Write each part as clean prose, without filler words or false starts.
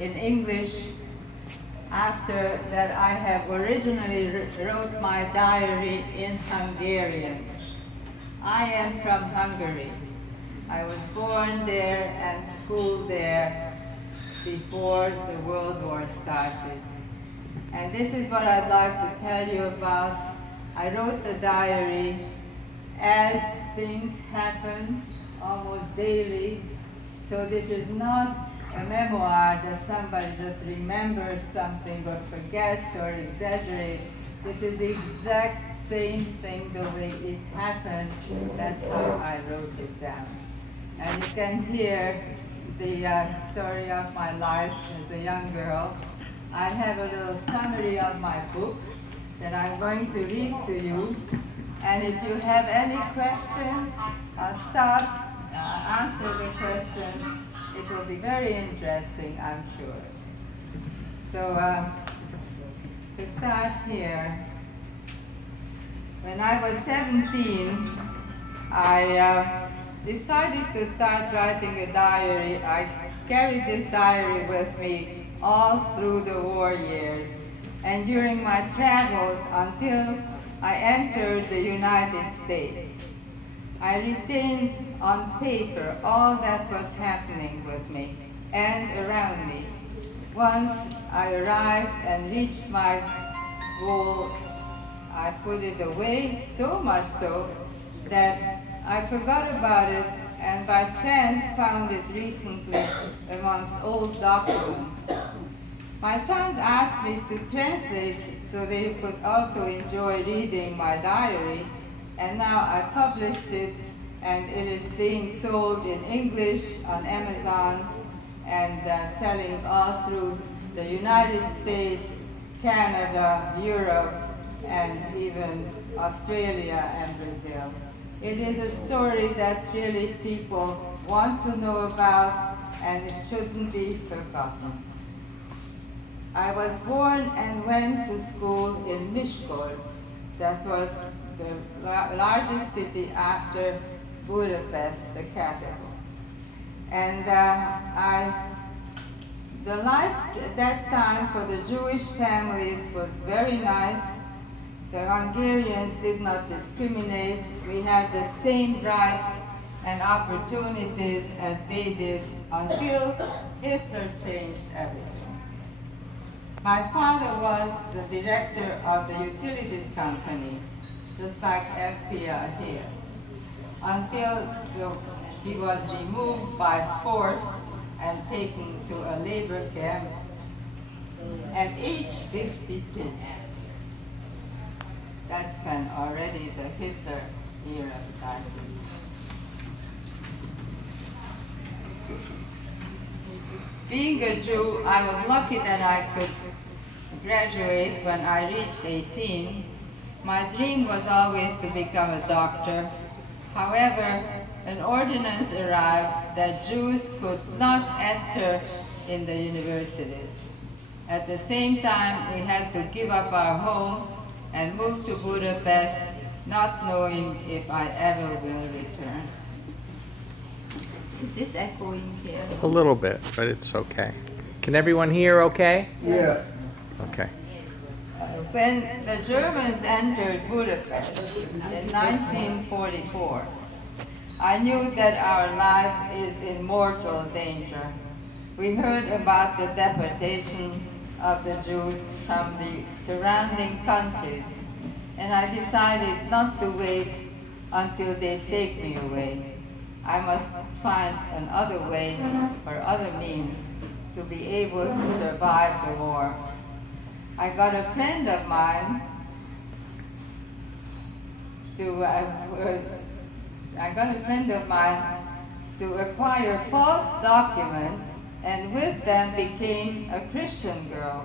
in English after that I have originally wrote my diary in Hungarian. I am from Hungary. I was born there and schooled there before the World War started. And this is what I'd like to tell you about. I wrote the diary as things happen almost daily. So this is not a memoir that somebody just remembers something or forgets or exaggerates. This is the exact same thing the way it happened. That's how I wrote it down. And you can hear the story of my life as a young girl. I have a little summary of my book that I'm going to read to you. And if you have any questions, I'll stop, answer the questions. It will be very interesting, I'm sure. So to start here, when I was 17, I decided to start writing a diary. I carried this diary with me all through the war years and during my travels until I entered the United States. I retained on paper all that was happening with me and around me. Once I arrived and reached my goal, I put it away, so much so that I forgot about it and by chance found it recently amongst old documents. My sons asked me to translate so they could also enjoy reading my diary, and now I published it, and it is being sold in English on Amazon and selling all through the United States, Canada, Europe, and even Australia and Brazil. It is a story that really people want to know about, and it shouldn't be forgotten. I was born and went to school in Miskolc. That was the largest city after Budapest, the capital. And the life at that time for the Jewish families was very nice. The Hungarians did not discriminate. We had the same rights and opportunities as they did until Hitler changed everything. My father was the director of the utilities company, just like FPR here, until he was removed by force and taken to a labor camp at age 52. That's when already the Hitler era started. Being a Jew, I was lucky that I could graduate when I reached 18. My dream was always to become a doctor. However, an ordinance arrived that Jews could not enter in the universities. At the same time, we had to give up our home and move to Budapest, not knowing if I ever will return. Is this echoing here? A little bit, but it's okay. Can everyone hear okay? Yeah. Okay. When the Germans entered Budapest in 1944, I knew that our life is in mortal danger. We heard about the deportation of the Jews from the surrounding countries, and I decided not to wait until they take me away. I must find another way or other means to be able to survive the war. I got a friend of mine to acquire false documents, and with them became a Christian girl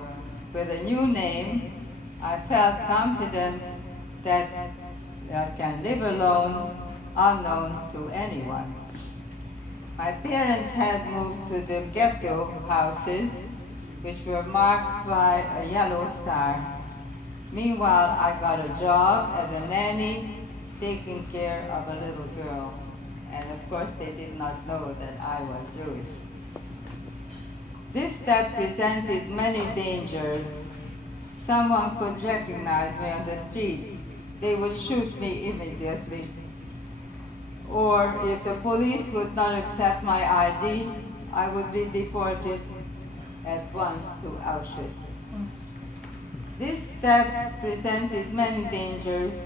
with a new name. I felt confident that I can live alone, unknown to anyone. My parents had moved to the ghetto houses, which were marked by a yellow star. Meanwhile, I got a job as a nanny, taking care of a little girl. And of course, they did not know that I was Jewish. This step presented many dangers. Someone could recognize me on the street. They would shoot me immediately. Or if the police would not accept my ID, I would be deported at once to Auschwitz. This step presented many dangers,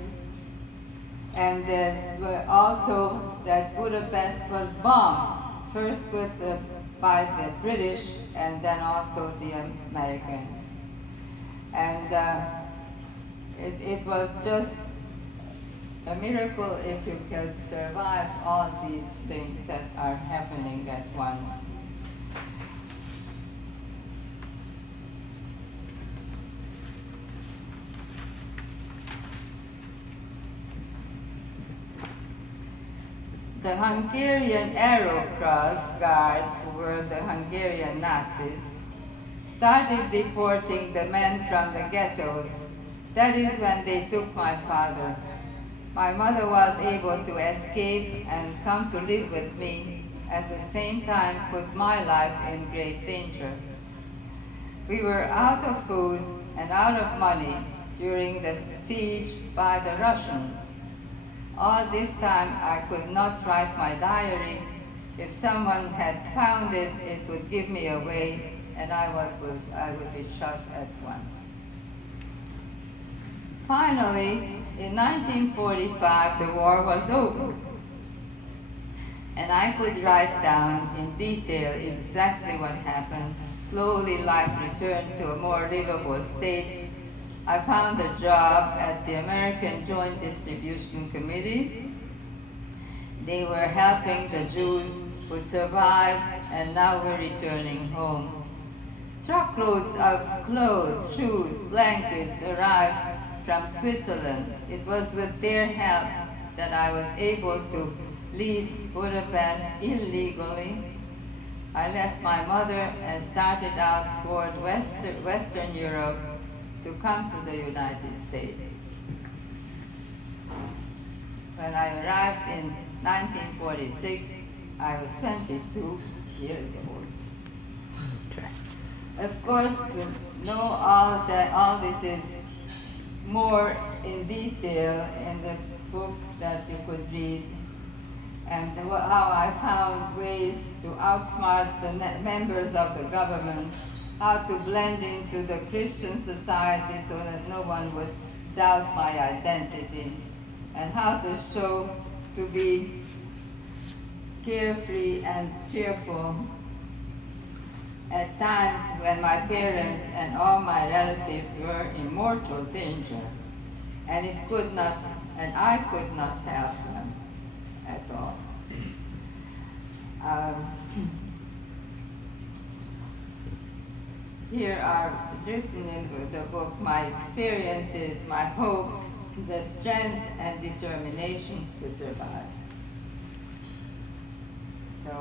and also that Budapest was bombed, first by the British and then also the Americans. And it was just a miracle if you could survive all these things that are happening at once. The Hungarian Arrow Cross Guards, who were the Hungarian Nazis, started deporting the men from the ghettos. That is when they took my father. My mother was able to escape and come to live with me, at the same time put my life in great danger. We were out of food and out of money during the siege by the Russians. All this time I could not write my diary. If someone had found it, it would give me away and I would be shot at once. Finally, in 1945, the war was over. And I could write down in detail exactly what happened. Slowly, life returned to a more livable state. I found a job at the American Joint Distribution Committee. They were helping the Jews who survived and now were returning home. Truckloads of clothes, shoes, blankets arrived from Switzerland. It was with their help that I was able to leave Budapest illegally. I left my mother and started out toward Western Europe to come to the United States. When I arrived in 1946, I was 22 years old. Okay. Of course, to know all this is more in detail in the book that you could read, and how I found ways to outsmart the members of the government, how to blend into the Christian society so that no one would doubt my identity, and how to be carefree and cheerful at times when my parents and all my relatives were in mortal danger, and I could not help them at all. Here are written in the book my experiences, my hopes, the strength and determination to survive. So